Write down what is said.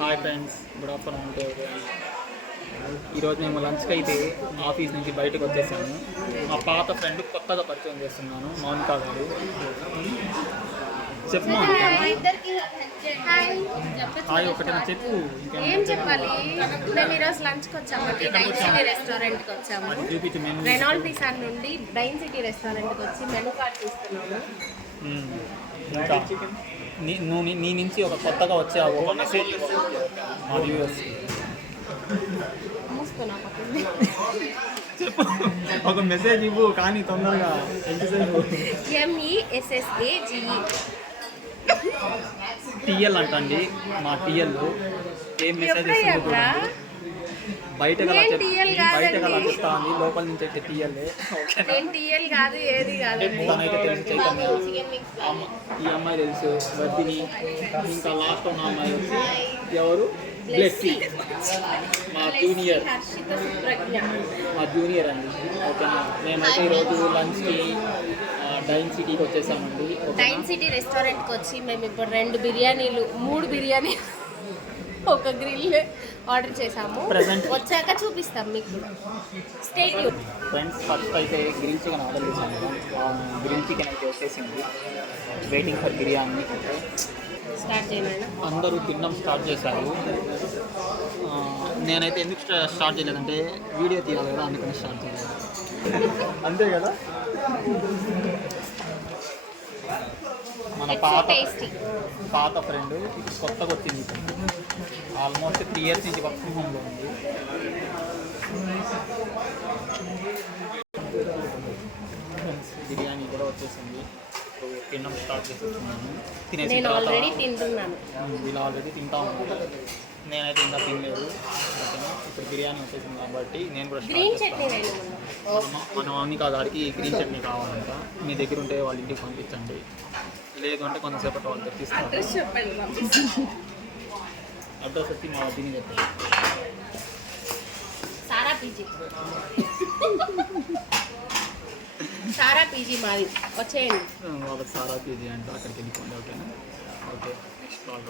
Hi friends good afternoon to ఈరోజు మేము లంచ్కి అయితే ఆఫీస్ నుంచి బయటకు వచ్చేసాము మా పాత ఫ్రెండ్ కొత్తగా పరిచయం చేస్తున్నాను మౌనిక గారు. చెప్పు హాయ్ ఒకటి చెప్పు. ఏం చెప్పాలి? మేము ఈరోజు లంచ్కి వచ్చామండి డైన్ సిటీ రెస్టారెంట్కి వచ్చాము? రెనాల్డ్ పిసాన్ నుండి డైన్ సిటీ రెస్టారెంట్కి వచ్చి మెనూ కార్డ్ తీసుకున్నాము. ఇంకా నీ- నువ్వు నీ- నుంచి ఒక కొత్తగా వచ్చే ఒక మెసేజ్ మా వ్యూవర్స్ చెప్పు. ఒక మెసేజ్ ఇవ్వు కానీ తొందరగా ఎంతసేపు? ఎంఈఎస్ఎస్ఏ జిఈ టీఎల్ అంటండి మా టీఎల్ ఏం మెసేజ్ ఎప్పుడయ్యారా బయట. బయట ఉంది లోపల నుంచి అయితే టీఎల్ ఓకేనా నేను టీఎల్ కాదు ఏది కాదండి తనైతే తెలుసు చైతన్య ఈ అమ్మాయి తెలుసు వర్ధిని. ఇంకా లాస్ట్ ఉన్న అమ్మాయి ఎవరు? బ్లెస్సీ. మా జూనియర్. మా జూనియర్ అండి. ఓకేనా? మేమైతే ఈరోజు లంచ్కి డైన్ సిటీకి వచ్చేసామండి? డైన్ సిటీ రెస్టారెంట్కి వచ్చి మేము ఇప్పుడు రెండు బిర్యానీలు మూడు బిర్యానీ ఒక గ్రిల్ ఆర్డర్ చేసాము Present. వచ్చాక చూపిస్తాం మీకు కూడా. స్టేట్ ఫ్రెండ్స్ ఫస్ట్ అయితే గ్రిల్ చికెన్ ఆర్డర్ చేశాను గ్రిల్ చికెన్ అయితే వచ్చేసింది. Waiting for biryani. స్టార్ట్ చేయమైనా అందరూ తినడం స్టార్ట్ చేశారు. ఆ, నేనైతే ఎందుకు స్టా- స్టార్ట్ చేయలేదంటే వీడియో తీయాలి కదా అందుకని స్టార్ట్ చేయలేదు. అంతే కదా? మన పాత టేస్టీ పాత ఫ్రెండ్ కొత్తగా వచ్చింది. ఆల్మోస్ట్ త్రీ ఇయర్స్ నుంచి వర్క్ ఫ్రమ్ హోమ్లో ఉంది. బిర్యానీ కూడా వచ్చేసింది. తినడం స్టార్ట్ చేసేస్తున్నాను. తర్వాత ఆల్రెడీ తింటున్నాను. వీళ్ళు ఆల్రెడీ తింటా ఉన్నారు నేనైతే ఇంకా తినలేదు. ఇప్పుడు బిర్యానీ వచ్చేసింది కాబట్టి నేను కూడా గ్రీన్ చట్నీ మన. మౌనికా గారికి గ్రీన్ చట్నీ కావాలంట. మీ దగ్గర ఉంటే వాళ్ళ ఇంటికి పంపించండి. లేదు అంటే కొంతసేపటి వాళ్ళు తెప్పిస్తారు అడ్రస్ వచ్చి మా దీని చెప్పండి. సారా పీజీ. సారా పీజీ మాది. వచ్చేయండి. సారా పీజీ అంటే అక్కడికి వెళ్ళిపోండి ఓకేనా? ఓకే. Next call